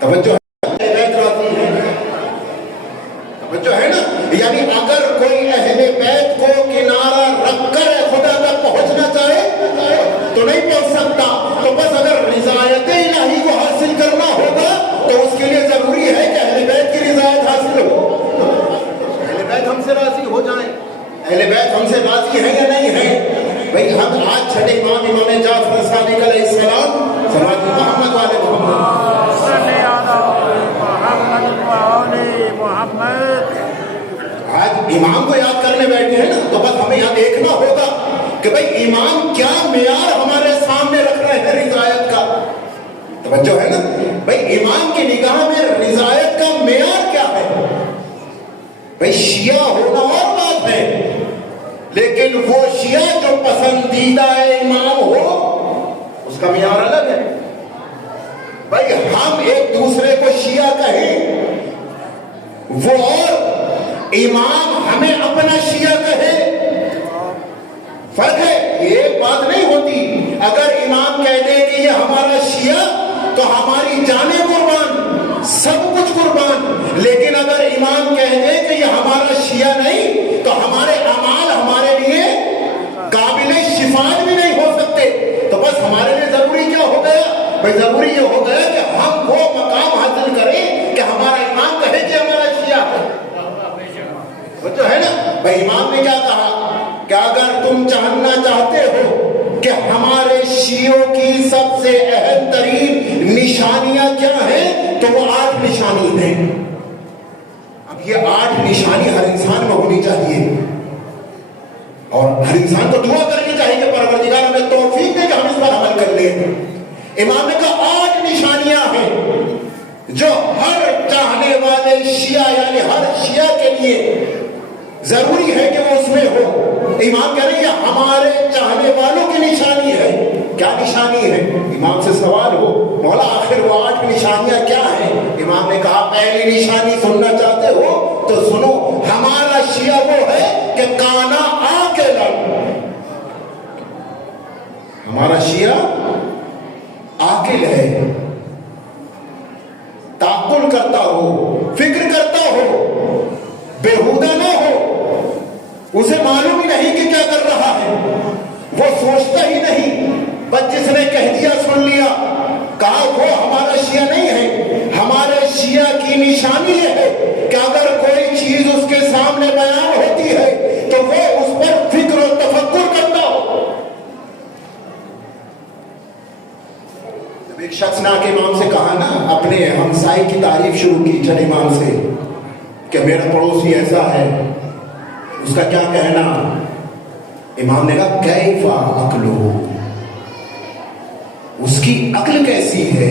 توجہ ہے نا؟ یعنی اگر کوئی اہل بیت کو کنارہ رکھ کر خدا تک پہنچنا چاہے تو نہیں پہنچ سکتا. تو بس اگر رضایت الہی کو حاصل کرنا ہوگا تو اس کے لیے ضروری ہے کہ اہل بیت کی رضایت حاصل ہو. اہل بیت ہم سے راضی ہو جائیں. اہل بیت ہم سے راضی ہیں یا نہیں ہیں؟ بھئی ہم آج چھٹے امام جعفر صادق علیہ السلام صلوات محمد والے محمد آج امام کو یاد کرنے بیٹھے ہیں نا، تو بس ہمیں یہاں دیکھنا ہوگا کہ بھئی امام کیا معیار ہمارے سامنے رکھ رہے ہیں رضایت کا. توجہ ہے نا؟ بھئی امام کی نگاہ میں رضایت کا معیار کیا ہے؟ بھئی شیعہ ہونا اور بات ہے، لیکن وہ شیعہ جو پسندیدہ امام ہو اس کا معیار الگ ہے. بھئی ہم ایک دوسرے کو شیعہ کہیں وہ اور امام ہمیں اپنا شیعہ کہے، فرق ہے. یہ بات نہیں ہوتی. اگر امام کہہ دے کہ یہ ہمارا شیعہ تو ہماری جانیں قربان، سب کچھ قربان. لیکن اگر امام کہہ دے کہ یہ ہمارا شیعہ نہیں تو ہمارے اعمال ہمارے لیے قابل شفاعت بھی نہیں ہو سکتے. تو بس ہمارے لیے ضروری کیا ہو گیا؟ بھئی ضروری یہ ہو گیا کہ ہم وہ مقام حاصل کریں کہ ہمارا امام کہے کہ ہمارا شیعہ ہے. جو ہے نا، بھئی امام نے کیا کہا کہ اگر تم جاننا چاہتے ہو کہ ہمارے شیعوں کی سب سے اہم ترین نشانیاں کیا ہیں تو وہ 8 نشانی ہیں. اب یہ 8 نشانی ہر انسان میں ہونی چاہیے اور ہر انسان کو دعا کرنی چاہیے کہ پروردگار ہمیں توفیق دے کہ ہم اس پر عمل کر لیں. امام نے کہا 8 نشانیاں ہیں جو ہر چاہنے والے شیعہ یعنی ہر شیعہ کے لیے ضروری ہے کہ وہ اس میں ہو. امام کہہ رہے ہیں یہ ہمارے چاہنے والوں کی نشانی ہے. کیا نشانی ہے؟ امام سے سوال ہو مولا آخر وہ 8 نشانیاں کیا ہیں؟ امام نے کہا پہلی نشانی سننا چاہتے ہو تو سنو، ہمارا شیعہ وہ ہے کہ کانا عاقلا. ہمارا شیعہ عاقل ہے، تعقل کرتا ہو، فکر کرتا ہو، بےہودہ نہ ہو. اسے معلوم ہی نہیں کہ کیا کر رہا ہے، وہ سوچتا ہی نہیں، بس جس نے کہہ دیا سن لیا. کہا وہ ہمارا شیعہ نہیں ہے. ہمارے شیعہ کی نشانی یہ ہے کہ اگر کوئی چیز اس کے سامنے بیان ہوتی ہے تو وہ اس پر فکر و تفکر کرتا ہو. جب ایک شخص نے آکے امام سے کہا نا، اپنے ہمسائے کی تعریف شروع کی چھٹے امام سے کہ میرا پڑوسی ایسا ہے، اس کا کیا کہنا؟ امام نے کہا کیف عقلہ، اس کی عقل کیسی ہے.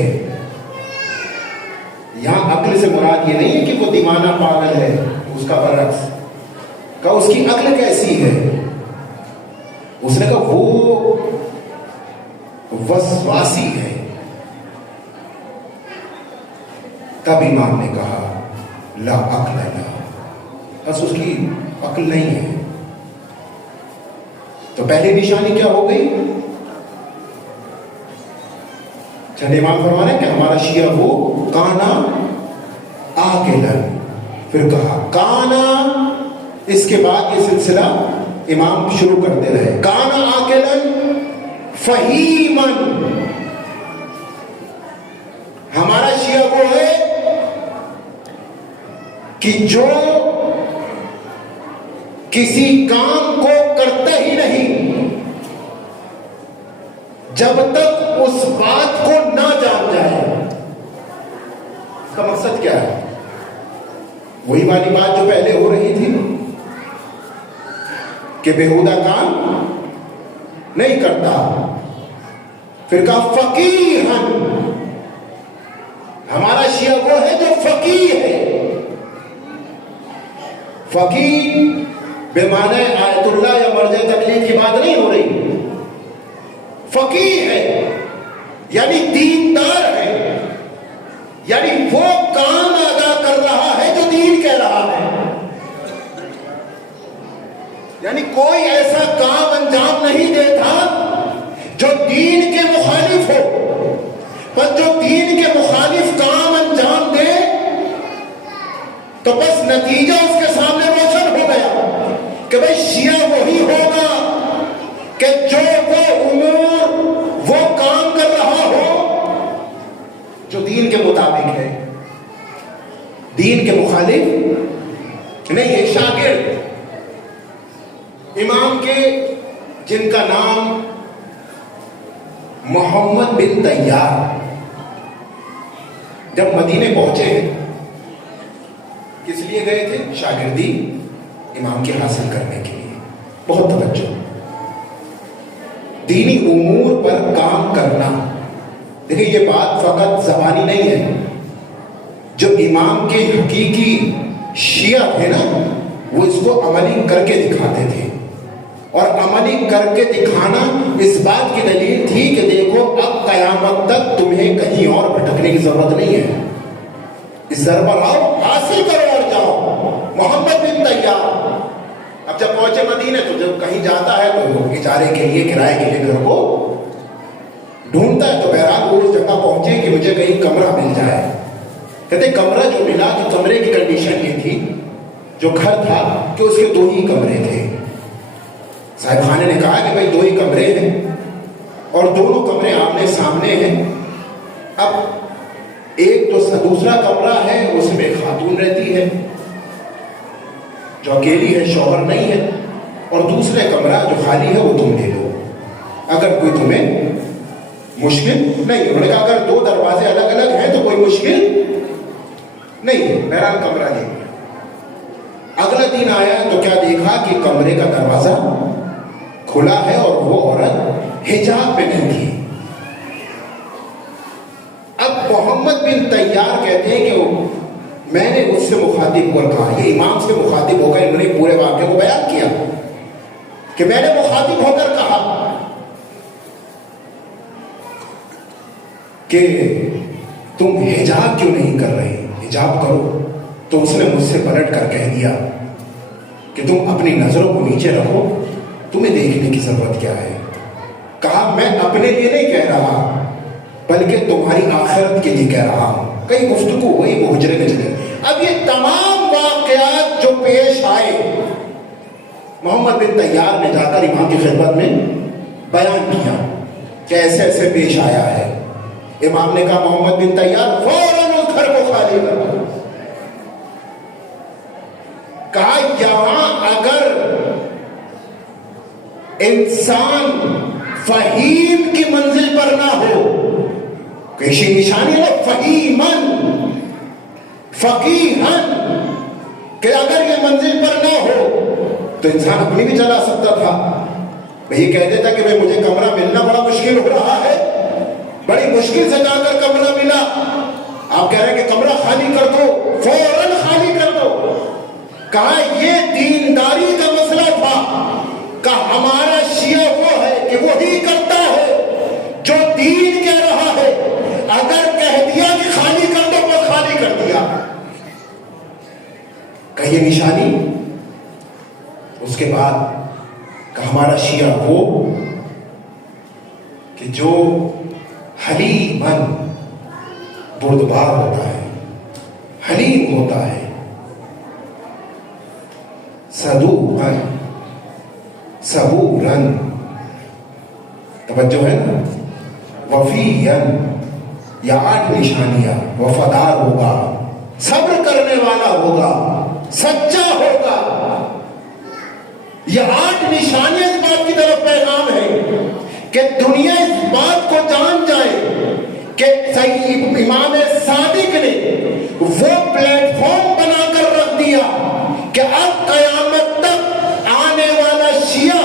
یہاں عقل سے مراد یہ نہیں ہے کہ وہ دیوانہ پاگل ہے، اس کا برعکس. کہا اس کی عقل کیسی ہے؟ اس نے کہا وہ وسواسی ہے. تب امام نے کہا لا عقل لہ، بس اس کی عقل نہیں ہے. تو پہلی نشانی کیا ہو گئی؟ چھٹے امام فرما رہے ہیں کہ ہمارا شیعہ وہ کانا عاقلا. پھر کہا کانا، اس کے بعد یہ سلسلہ امام شروع کرتے رہے. کانا عاقلا فہیما، ہمارا شیعہ وہ ہے کہ جو کسی کام کو کرتا ہی نہیں جب تک اس بات کو نہ جان جائے. اس کا مقصد کیا ہے؟ وہی والی بات جو پہلے ہو رہی تھی کہ بےہودہ کام نہیں کرتا. پھر کہا فقیہا، ہمارا شیعہ وہ ہے جو فقیہ ہے. فقیہ بے معنی آیت اللہ یا مرجع تقلید کی بات نہیں ہو رہی. فقیہ ہے یعنی دیندار ہے، یعنی وہ کام ادا کر رہا ہے جو دین کہہ رہا ہے. یعنی کوئی ایسا کام انجام نہیں دیتا جو دین کے مخالف ہو، پر جو دین کے مخالف کام انجام تو بس نتیجہ اس کے سامنے روشن ہو گیا کہ بھئی شیعہ وہی ہوگا کہ جو وہ امور وہ کام کر رہا ہو جو دین کے مطابق ہے، دین کے مخالف نہیں ہے۔ شاگرد امام کے جن کا نام محمد بن طیار، جب مدینے پہنچے ہیں کس لیے گئے تھے؟ شاگردی امام کی حاصل کرنے کے لیے۔ بہت توجہ، دینی امور پر کام کرنا، دیکھیں یہ بات فقط زبانی نہیں ہے۔ جو امام کے حقیقی شیعہ تھے نا، وہ اس کو عملی کر کے دکھاتے تھے، اور عملی کر کے دکھانا اس بات کی دلیل تھی کہ دیکھو اب قیامت تک تمہیں کہیں اور بھٹکنے کی ضرورت نہیں ہے، اس در پر آؤ، حاصل کرو اور جاؤ۔ محمد بن طیار اب جب پہنچے مدینے تو جب کہیں جاتا ہے تو اجارے کے لیے، کرائے کے لیے گھر کو ڈھونڈتا ہے، تو بہرحال وہ اس جگہ پہنچے کہ مجھے کہیں کمرہ مل جائے۔ کہتے کمرہ جو ملا تو کمرے کی کنڈیشن یہ تھی، جو گھر تھا کہ اس کے 2 ہی کمرے تھے۔ صاحب خانے نے کہا کہ بھائی 2 ہی کمرے ہیں اور دونوں کمرے آمنے سامنے ہیں، اب ایک تو دوسرا کمرہ ہے اس میں خاتون رہتی ہے جو اکیلی ہے، شوہر نہیں ہے، اور دوسرے کمرہ جو خالی ہے وہ تم لے لو اگر کوئی تمہیں مشکل نہیں۔ انہوں نے کہا اگر 2 دروازے الگ الگ ہیں تو کوئی مشکل نہیں، بہرحال کمرہ لے لیا۔ اگلا دن آیا تو کیا دیکھا کہ کمرے کا دروازہ کھلا ہے اور وہ عورت حجاب میں نہیں تھی۔ اب محمد بن طیار کہتے ہیں کہ میں نے اس سے مخاطب ہو کر کہا، یہ امام سے مخاطب ہو کر انہوں نے پورے واقعے کو بیان کیا کہ میں نے مخاطب ہو کر کہا کہ تم حجاب کیوں نہیں کر رہے، حجاب کرو۔ تو اس نے مجھ سے پلٹ کر کہہ دیا کہ تم اپنی نظروں کو نیچے رکھو، تمہیں دیکھنے کی ضرورت کیا ہے۔ کہا میں اپنے لیے نہیں کہہ رہا بلکہ تمہاری آخرت کے لیے کہہ رہا ہوں۔ کئی گفتگو ہوئی، وہ حجرے میں چلے۔ اب یہ تمام واقعات جو پیش آئے محمد بن طیار نے جا کر امام کی خدمت میں بیان کیا کہ ایسے ایسے پیش آیا ہے۔ امام نے کہا محمد بن طیار فوراً اس گھر کو خالی کر۔ کہا یہاں اگر انسان فہیم کی منزل پر نہ ہو، کیسی نشانی ہے فہیمن فقیہن، کہ اگر یہ منزل پر نہ ہو تو انسان اپنی بھی چلا سکتا تھا۔ یہ کہہ دیتا کہ بھئی مجھے کمرہ ملنا بڑا مشکل ہو رہا ہے، بڑی مشکل سے جا کر کمرہ ملا، آپ کہہ رہے ہیں کہ کمرہ خالی کر دو، فوراً خالی کر دو۔ کہا یہ دینداری کا مسئلہ تھا، کہ ہمارا شیعہ وہ ہے کہ وہی کرتا ہے جو دین کہہ رہا ہے، اگر کہہ دیا کہ خالی کر دو وہ خالی کر دیا۔ کہ یہ نشانی اس کے بعد کہ ہمارا شیعہ وہ کہ جو حلیمن بردبار ہوتا ہے، حلیم ہوتا ہے، صدوقن صبورن، توجہ ہے نا، وفیًا، یا 8 نشانیاں، وفادار ہوگا، صبر کرنے والا ہوگا، سچا ہوگا۔ یہ 8 نشانیاں اس بات کی طرف پیغام ہے کہ دنیا اس بات کو جان جائے کہ امام صادق نے وہ پلیٹ فارم بنا کر رکھ دیا کہ اب قیامت تک آنے والا شیعہ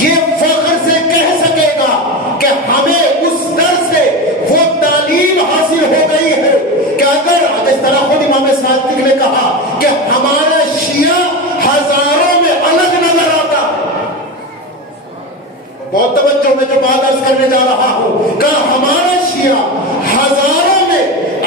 یہ فخر سے کہہ سکے گا کہ ہمیں اس در سے وہ تعلیم حاصل ہو گئی ہے کہ اگر اس طرح خود امام صادق نے کہا کہ ہمارا شیعہ ہزاروں میں الگ نظر آتا، بہت توجہ میں جو بات عرض کرنے جا رہا ہوں، کہ ہمارا شیعہ ہزاروں میں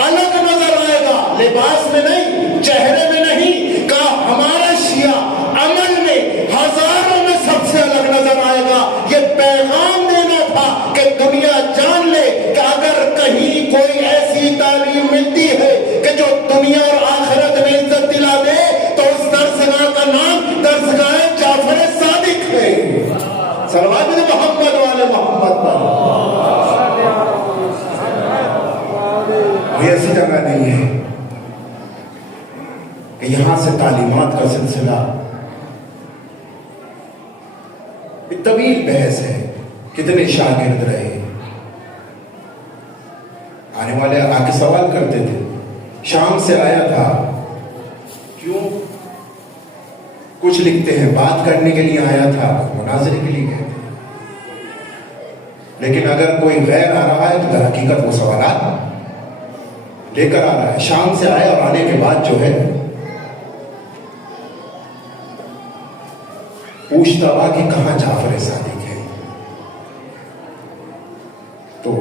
الگ نظر آئے گا، لباس میں نہیں، چہرے میں نہیں، کہ ہمارا شیعہ عمل میں ہزاروں میں سب سے الگ نظر آئے گا۔ یہ پیغام دینا تھا کہ دنیا جان لے کہ اگر کہیں کوئی ایسی تعلیم ملتی ہے کہ جو دنیا اور آخرت میں عزت دلا دے یہ ایسی جگہ نہیں ہے کہ یہاں سے تعلیمات کا سلسلہ طویل بحث ہے. کتنے شاگرد رہے, آنے والے آ کے سوال کرتے تھے, شام سے آیا تھا, کیوں؟ کچھ لکھتے ہیں بات کرنے کے لیے آیا تھا, مناظرے کے لیے کہتے ہیں. لیکن اگر کوئی غیر آ رہا ہے تو در حقیقت وہ سوالات لے کر آ رہا ہے. شام سے آیا اور آنے کے بعد جو ہے پوچھتا ہوا کہ کہاں جعفر صادق ہے. تو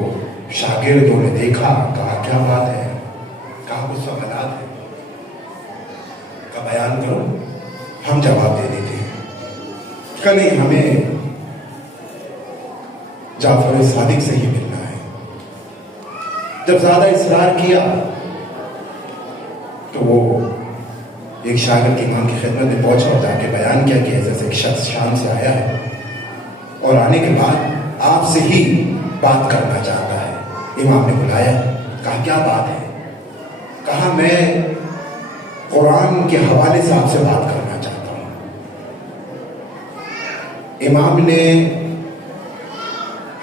شاگردوں نے دیکھا, کہا کیا بات ہے, کہا کچھ سوالات ہیں, کہا بیان کرو, ہم جواب دے دیتے ہیں. کہا نہیں, ہمیں جعفر صادق سے ہی ملنا ہے. جب زیادہ اصرار کیا تو وہ ایک شاگرد امام کی خدمت میں پہنچا اور جا کے بیان کیا کہ ایسے ایک شخص شام سے آیا ہے اور آنے کے بعد آپ سے ہی بات کرنا چاہتا ہے. امام نے بلایا, کہا کیا بات ہے؟ کہا میں قرآن کے حوالے سے آپ سے بات کرنا چاہتا ہوں. امام نے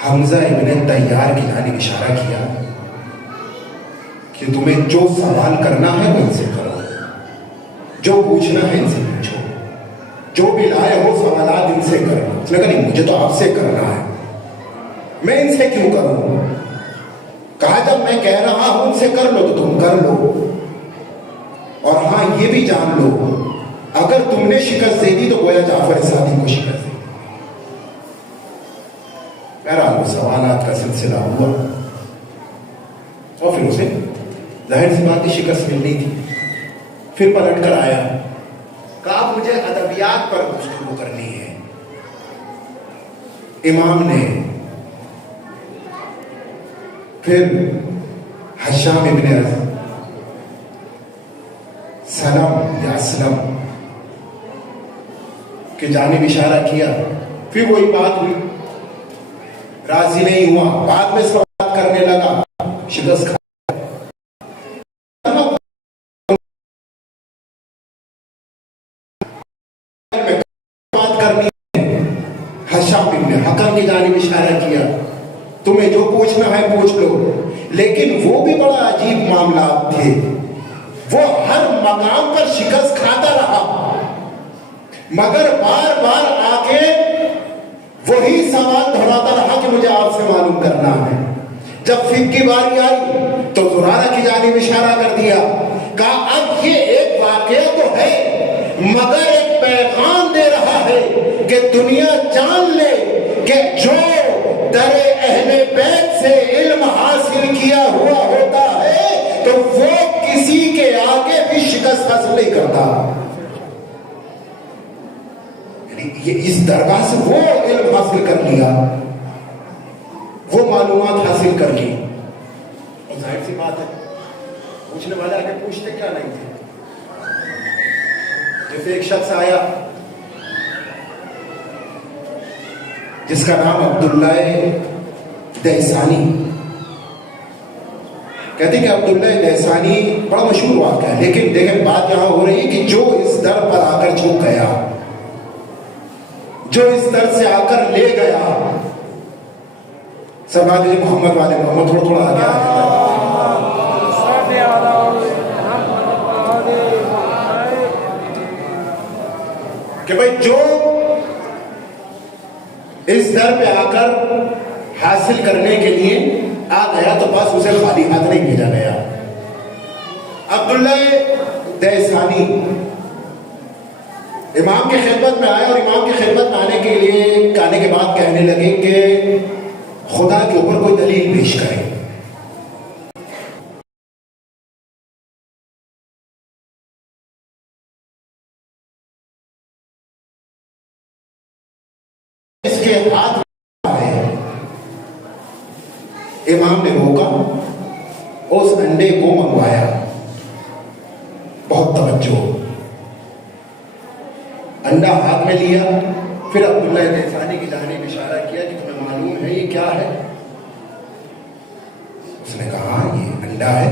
حمزہ ابن طیار کی جانب اشارہ کیا کہ تمہیں جو سوال کرنا ہے وہ ان سے کرو, جو پوچھنا ہے ان سے پوچھو, جو بھی لائے ہو سوالات ان سے کرو. اس نے کہا نہیں, مجھے تو آپ سے کرنا ہے, میں ان سے کیوں کروں؟ کہا جب میں کہہ رہا ہوں ان سے کر لو تو تم کر لو, اور ہاں یہ بھی جان لو اگر تم نے شکست دے دی تو گویا جعفر صادق کو شکست دے دی. بہرحال وہ سوالات کا سلسلہ ہوا اور پھر اسے ظاہر سی بات کی شکست ملنی تھی. پھر پلٹ کر آیا, کہا مجھے ادبیات پر گفتگو کرنی ہے. امام نے پھر حشام ابن سلم یا اسلم کی جانب اشارہ کیا. پھر وہی بات ہوئی, راضی نہیں ہوا, بعد میں سوال کرنے لگا, شکست کھا بات کرنی ہے. حشام ابن حکم کی جانب اشارہ کیا, تمہیں جو پوچھنا ہے پوچھ لو. لیکن وہ بھی بڑا عجیب معاملات تھے, وہ ہر مقام پر شکست کھاتا رہا مگر بار بار آ کے وہی سوال دہراتا رہا کہ مجھے آپ سے معلوم کرنا ہے. جب فقہ کی باری آئی تو زرارہ کی جانب اشارہ کر دیا, کہا اب یہ ایک واقعہ تو ہے مگر ایک پیغام دے رہا ہے کہ دنیا جان لے کہ جو در اہل بیت سے علم حاصل کیا ہوا ہوتا ہے تو وہ کسی کے آگے بھی شکست حاصل نہیں کرتا. یعنی اس درگاہ سے وہ علم حاصل کر لیا, وہ معلومات حاصل کر لی. اور ظاہر سی بات ہے پوچھنے والے آگے پوچھتے کیا نہیں تھے. جیسے ایک شخص آیا جس کا نام عبداللہ دہسانی, کہتے ہیں کہ عبداللہ دہسانی بڑا مشہور واقعہ ہے, لیکن دیکھیں بات یہاں ہو رہی ہے کہ جو اس در پر آ کر جھک گیا, جو اس در سے آ کر لے گیا. سماج محمد والے محمد تھوڑا تھوڑا آ گیا کہ بھائی جو اس در پہ آ کر حاصل کرنے کے لیے آ گیا تو بس اسے خالی ہاتھ نہیں بھیجا گیا. عبداللہ دہسانی امام کی خدمت میں آئے اور امام کی خدمت میں آنے کے بعد کہنے لگے کہ خدا کے اوپر کوئی دلیل پیش کرے. اس کے ہاتھ امام نے روکا, اس انڈے کو منگوایا, بہت توجہ, انڈا ہاتھ میں لیا, پھر عبداللہ دہسانی کی جانب اشارہ کیا کہ تمہیں معلوم ہے یہ کیا ہے؟ اس نے کہا یہ انڈا ہے.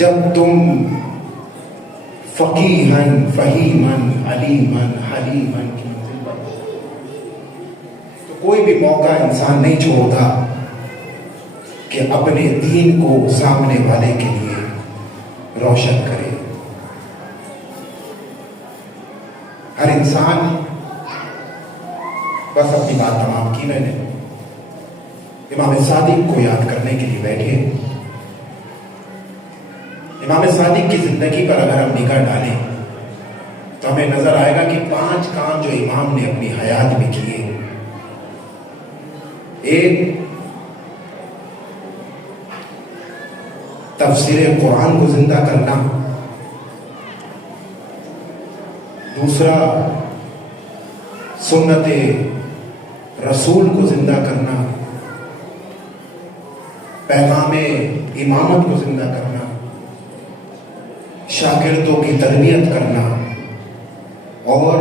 جب تم فقیہن فہیمن علیمن حلیمن کی منزل پر تو کوئی بھی موقع انسان نہیں چھوڑتا کہ اپنے دین کو سامنے والے کے لیے روشن کرے. ہر انسان بس اپنی بات تمام کی میں نے امام صادق کو یاد کرنے کے لیے بیٹھے. امام صادق کی زندگی پر اگر ہم نگاہ ڈالیں تو ہمیں نظر آئے گا کہ 5 کام جو امام نے اپنی حیات میں کیے. ایک، تفسیر قرآن کو زندہ کرنا. دوسرا، سنت رسول کو زندہ کرنا. پیغام امامت کو زندہ کرنا. شاگردوں کی تربیت کرنا اور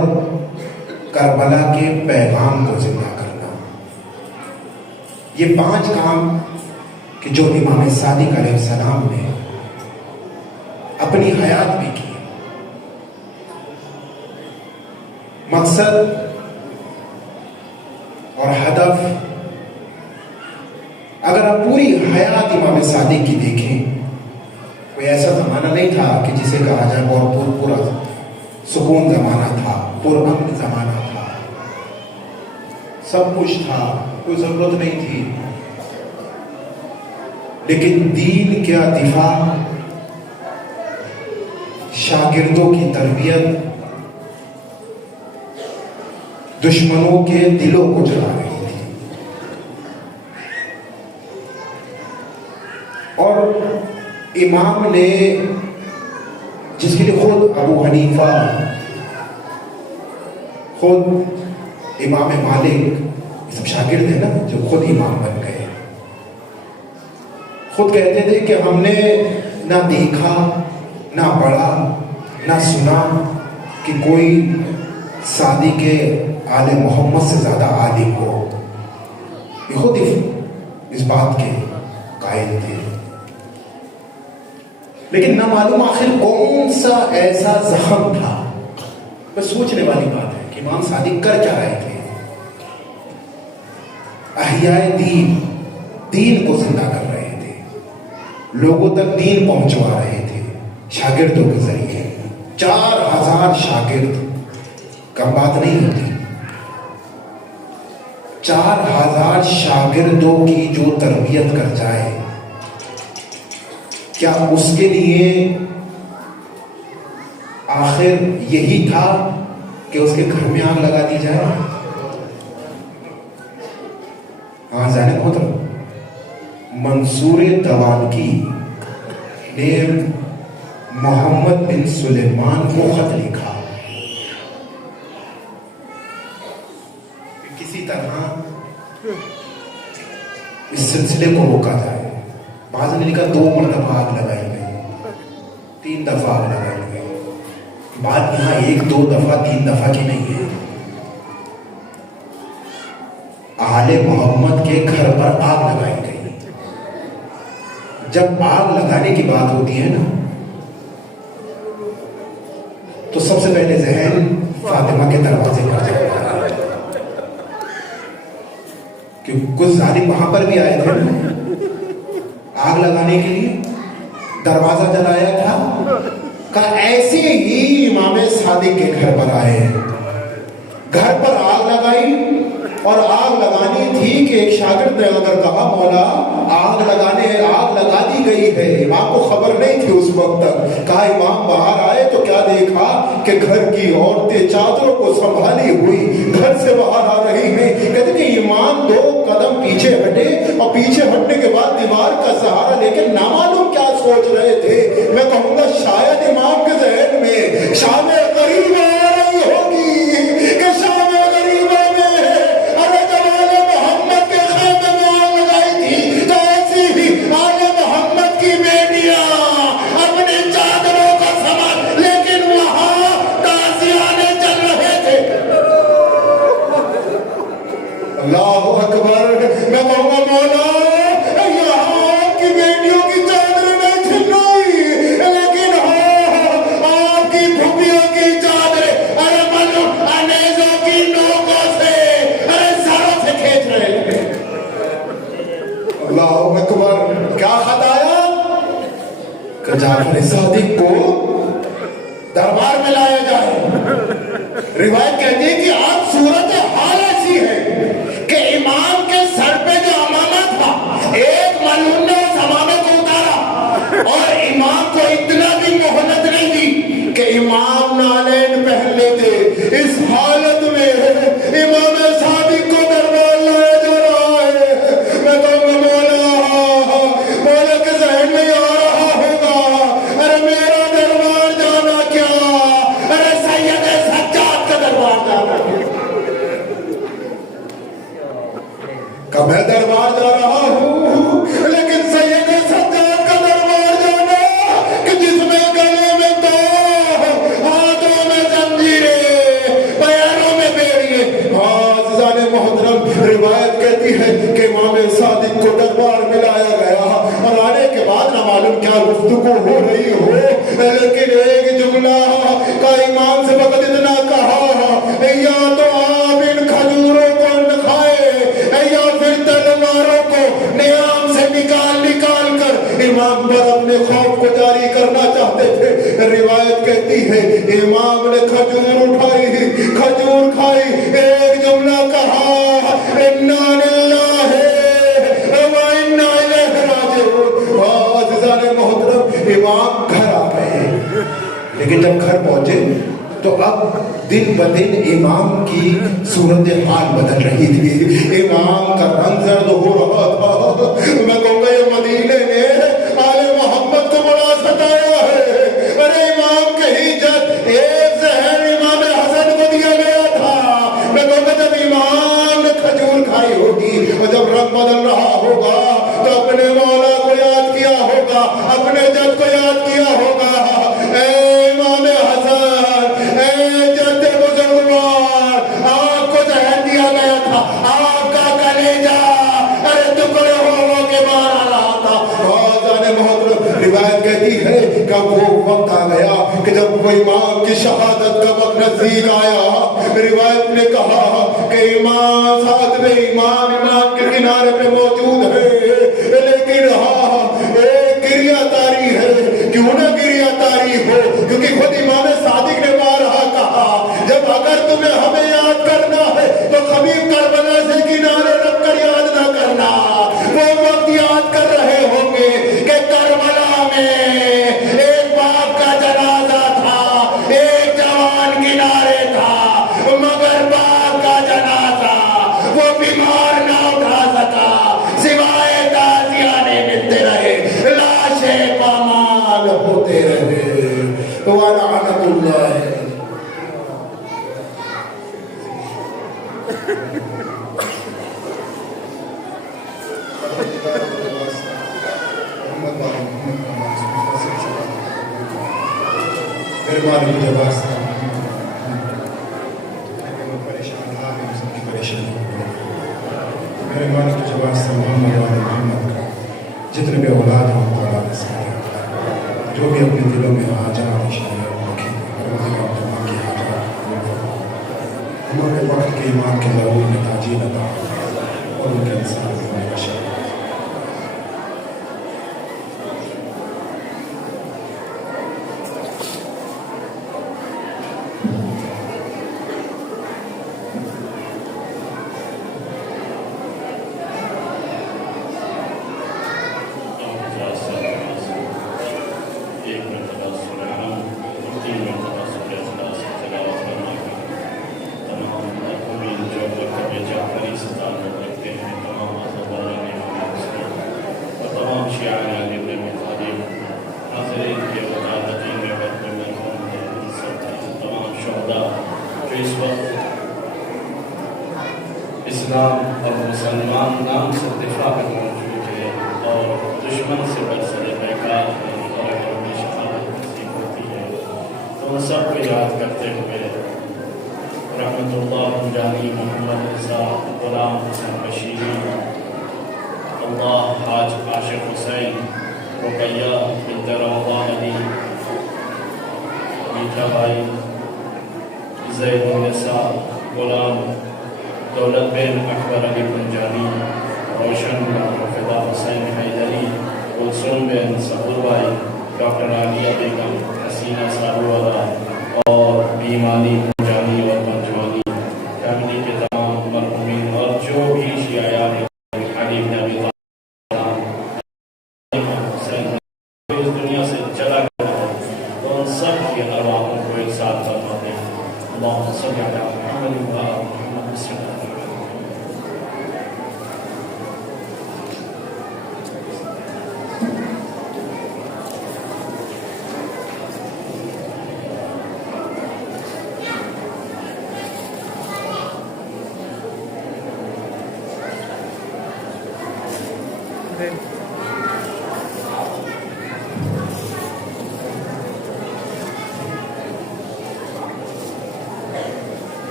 کربلا کے پیغام کو زندہ کرنا. یہ 5 کام کہ جو امام صادق علیہ السلام نے اپنی حیات میں کی. مقصد اور ہدف، اگر آپ پوری حیات امام صادق کی دیکھیں، کوئی ایسا زمانہ نہیں تھا کہ جسے کہا جائے بہت پورا سکون زمانہ تھا، پرامن زمانہ تھا، سب کچھ تھا، کوئی ضرورت نہیں تھی. لیکن دین کا دفاع، شاگردوں کی تربیت دشمنوں کے دلوں کو جلا رہی تھی. اور امام نے، جس کے لیے خود ابو حنیفہ، خود امام مالک، یہ سب شاگرد ہیں نا جو خود امام بن گئے، خود کہتے تھے کہ ہم نے نہ دیکھا، نہ پڑھا، نہ سنا کہ کوئی صادق آل محمد سے زیادہ عالم ہو. یہ خود اس بات کے قائل تھے. لیکن نہ معلوم آخر کون سا ایسا زخم تھا. بس سوچنے والی بات ہے کہ امام صادق کر کیا رہے تھے. احیاء دین کو زندہ کر رہے تھے، لوگوں تک دین پہنچوا رہے تھے شاگردوں کے ذریعے. 4000 شاگرد، کم بات نہیں ہوتی. 4000 شاگردوں کی جو تربیت کر جائے، کیا اس کے لیے آخر یہی تھا کہ اس کے گھر میں آگ لگا دی جائے؟ ہاں زینب محترم، منصور دوالکی نے محمد بن سلیمان کو خط لکھا کہ کسی طرح اس سلسلے کو روکا جائے. بعض نے لکھا 2 مرتبہ آگ لگائی گئی، 3 دفعہ آگ لگائی گئی. بات یہاں 1 2 دفعہ 3 دفعہ کی نہیں ہے. آل محمد کے گھر پر آگ لگائی گئی. جب آگ لگانے کی بات ہوتی ہے نا تو سب سے پہلے ذہن فاطمہ کے دروازے پر جاتا ہے، کیونکہ کچھ ظالم وہاں پر بھی آئے تھے آگ لگانے کے لیے. دروازہ جلایا تھا کہ ایسے ہی امام صادق کے گھر پر آئے، گھر پر آگ لگائی. اور آگ لگانی تھی کہ ایک شاگرد نے اگر کہا مولا آگ لگا دی گئی ہے، امام کو خبر نہیں تھی اس وقت تک. کہا امام باہر آئے تو کیا دیکھا کہ گھر کی عورتیں چادروں کو سنبھالی ہوئی گھر سے باہر آ رہی ہیں. کہتے کہ امام 2 قدم پیچھے ہٹے اور پیچھے ہٹنے کے بعد دیوار کا سہارا لے کے نامعلوم کیا سوچ رہے تھے. میں کہوں گا شاید امام کے ذہن میں شام غریب آ رہی ہوگی کہ شام جعفر صادق کو دربار میں لایا جائے. روایت کہتی ہے کہ اب صورت حال ایسی ہے کہ امام کے سر پہ جو امامہ تھا ایک ملعون نے اس امامے کو اتارا اور امام کو اتنا بھی مہلت نہیں دی کہ امام نالین پہن لیتے. اس حالت میں امام صادق کو دربار لایا جا رہا ہے. میں کہوں گا مولا کے ذہن میں آ رہا ہوگا ارے میرا دربار جانا کیا, ارے سید سجاد کا دربار جانا کیا. کہ میں دربار جا رہا ہوں لیکن سید سجاد کا دربار جانا کہ جس میں گلے میں تو ہاتھوں میں زنجیریں پیروں میں بیڑیے. عزیزان محترم, روایت کہتی ہے کہ امام صادق کو دربار میں لایا گیا اور آنے کے بعد نہ معلوم کیا گفتگو ہو رہی ہو, لیکن ایک جملہ کا امام سے وقت اتنا کہا یا تو آپ ان کھجوروں کو نہ کھائے یا پھر تلواروں کو نیام سے نکال کر امام پر اپنے خوف کو جاری کرنا چاہتے تھے. روایت کہتی ہے امام نے کھجور اٹھائی, کھجور کھائی, ایک جملہ کہا انا للہ و انا الیہ راجعون. عزیزان محترم, امام گھر آ گئے لیکن جب گھر پہنچے تو اب دن بدن امام کی صورت حال بدل رہی تھی. امام کا رنگ زرد ہو رہا تھا. میں کہوں گا یہ مدینے نے آل محمد کو بڑا ستایا ہے. ارے امام کہیں جب ایک زہر امام حسن کو دیا گیا تھا. میں کہوں گا جب امام نے کھجور کھائی ہوگی اور جب رنگ بدل رہا ہوگا تو اپنے مولا کو یاد کیا ہوگا, اپنے جد کو یاد کیا ہوگا. اے امام حسن, اے جد بزرگوار, آپ کو زہر دیا گیا تھا, آپ کا کلیجہ ارے ٹکڑے ہو کے باہر آ رہا تھا. روایت کہتی ہے کہ وہ وقت آ گیا کہ جب وہ امام کی شہادت کا وقت نزدیک آیا. روایت نے کہا کہ امام ساتھ میں امام کے کنارے پہ موجود ہے لیکن ایک گریہ تاری ہے. کیوں نہ گریہ تاری ہو, کیونکہ خود امام صادق نے بارہا کہا جب اگر تمہیں ہمیں یاد کرنا ہے تو خبیب کربلا سے کنارے رکھ کر یاد نہ کرنا. وہ وقت یاد کر رہے ہوں گے کہ کربلا میں ایک باپ کا جنازہ تھا, ایک جوان کنارے تھا, مگر باپ کا جنازہ وہ بیمار نہ اٹھا سکا, سوائے تازیانے ملتے رہے, لاشیں پامال ہوتے رہے. وَلَعْنَةُ اللَّهِ میرے مالک کے واسطے پریشان نہ ہو, سب کی پریشانی میرے مالک کے واسطے محمد والے محمد کا جتنے بھی اولاد ہیں تو اولاد سے جو بھی اپنے دلوں میں حاجات نشان رکھیں, ہمارے وقت کے امام کے ضرور میں تاجیل عطا اور ان کے انسان ہونے کا شکر. اسلام اور مسلمان نام سے دفاع میں موجود ہے اور دشمن سے برسر بیکار ہے اور ہمیشہ نصیب ہوتی ہے. تو ان سب کو یاد کرتے ہوئے رحمت اللہ جانی محمد رضا غلام حسن بشیری, اللہ حاج عاشق حسین, رقیہ بنت رمضان علی, میٹھا بھائی زید النساء غلام دولت بین اکبر علی پنجابی, روشن فدا حسین حیدری, کلثوم بین سحور بھائی, ڈاکٹر عالیہ بیگم، حسینہ ساروالہ اور بیماری جانی اور پنجوالی فیملی کے تمام مرحومین اور جو بھی شیعیان علی بن ابی طالب حسین اس دنیا سے چلا گیا ہے، تو ان سب کی ارواحوں کو ایک ساتھ فرماتے ہیں اللہم صلی علی محمد و آل محمد بسم اللہ۔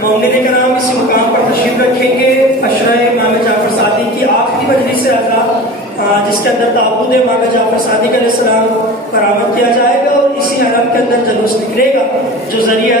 مومنین کرام اسی مقام پر تشریف رکھیں گے عشرہ امام جعفر صادق کی آخری مجلس اعلیٰ جس کے اندر تعبد امام جعفر صادق علیہ السلام برآمد کیا جائے گا اور اسی حرم کے اندر جلوس نکلے گا جو ذریعہ